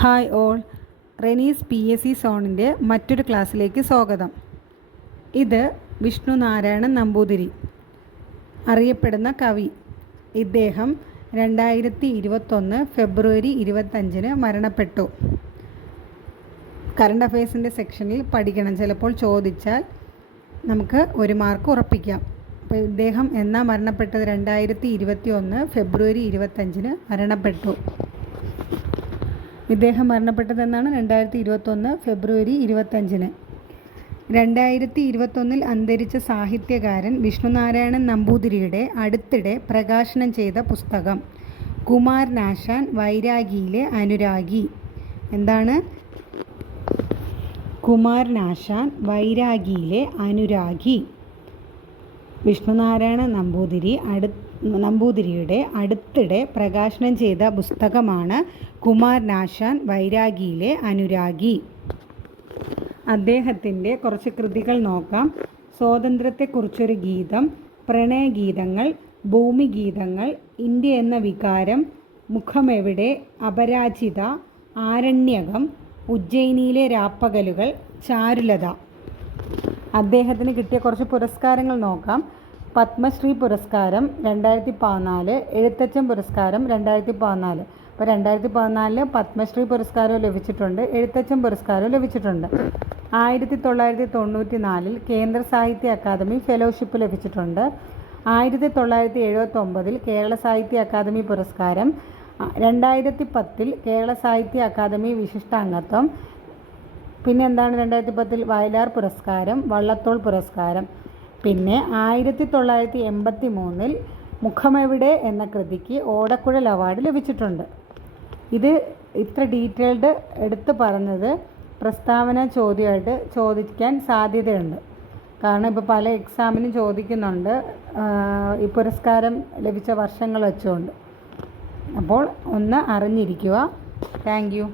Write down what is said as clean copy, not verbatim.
Hi all, Renees PSC സോണിൻ്റെ മറ്റൊരു ക്ലാസ്സിലേക്ക് സ്വാഗതം. ഇത് വിഷ്ണു നാരായണൻ നമ്പൂതിരി, അറിയപ്പെടുന്ന കവി. ഇദ്ദേഹം 2021 ഫെബ്രുവരി 25 മരണപ്പെട്ടു. കറണ്ട് അഫയേഴ്സിൻ്റെ സെക്ഷനിൽ പഠിക്കണം, ചിലപ്പോൾ ചോദിച്ചാൽ നമുക്ക് 1 മാർക്ക് ഉറപ്പിക്കാം. അപ്പോൾ ഇദ്ദേഹം എന്നാ മരണപ്പെട്ടത്? 2021 ഫെബ്രുവരി 25 മരണപ്പെട്ടു. ഇദ്ദേഹം മരണപ്പെട്ടതെന്നാണ് 2021 ഫെബ്രുവരി 25. 2021 അന്തരിച്ച സാഹിത്യകാരൻ വിഷ്ണുനാരായണൻ നമ്പൂതിരിയുടെ അടുത്തിടെ പ്രകാശനം ചെയ്ത പുസ്തകം കുമാരനാശാൻ വൈരാഗിയിലെ അനുരാഗി. എന്താണ്? കുമാരനാശാൻ വൈരാഗിയിലെ അനുരാഗി. വിഷ്ണുനാരായണൻ നമ്പൂതിരിയുടെ അടുത്തിടെ പ്രകാശനം ചെയ്ത പുസ്തകമാണ് കുമാരനാശാൻ വൈരാഗിയിലെ അനുരാഗി. അദ്ദേഹത്തിൻ്റെ കുറച്ച് കൃതികൾ നോക്കാം. സ്വാതന്ത്ര്യത്തെക്കുറിച്ചൊരു ഗീതം, പ്രണയഗീതങ്ങൾ, ഭൂമിഗീതങ്ങൾ, ഇന്ത്യ എന്ന വികാരം, മുഖമെവിടെ, അപരാജിത, ആരണ്യകം, ഉജ്ജയിനിയിലെ രാപ്പകലുകൾ, ചാരുലത. അദ്ദേഹത്തിന് കിട്ടിയ കുറച്ച് പുരസ്കാരങ്ങൾ നോക്കാം. പത്മശ്രീ പുരസ്കാരം 2014, എഴുത്തച്ഛൻ പുരസ്കാരം 2014. അപ്പോൾ 2014 പത്മശ്രീ പുരസ്കാരവും ലഭിച്ചിട്ടുണ്ട്, എഴുത്തച്ഛൻ പുരസ്കാരവും ലഭിച്ചിട്ടുണ്ട്. 1994 കേന്ദ്ര സാഹിത്യ അക്കാദമി ഫെലോഷിപ്പ് ലഭിച്ചിട്ടുണ്ട്. 1979 കേരള സാഹിത്യ അക്കാദമി പുരസ്കാരം. 2010 കേരള സാഹിത്യ അക്കാദമി വിശിഷ്ടാംഗത്വം. പിന്നെ എന്താണ് 2010 വയലാർ പുരസ്കാരം, വള്ളത്തോൾ പുരസ്കാരം. പിന്നെ 1983 മുഖമെവിടെ എന്ന കൃതിക്ക് ഓടക്കുഴൽ അവാർഡ് ലഭിച്ചിട്ടുണ്ട്. ഇത് ഇത്ര ഡീറ്റെയിൽഡ് എടുത്ത് പറഞ്ഞത് പ്രസ്താവന ചോദ്യമായിട്ട് ചോദിക്കാൻ സാധ്യതയുണ്ട്. കാരണം ഇപ്പോൾ പല എക്സാമിനും ചോദിക്കുന്നുണ്ട് ഈ പുരസ്കാരം ലഭിച്ച വർഷങ്ങൾ വെച്ചുകൊണ്ട്. അപ്പോൾ ഒന്ന് അറിഞ്ഞിരിക്കുക. Thank you.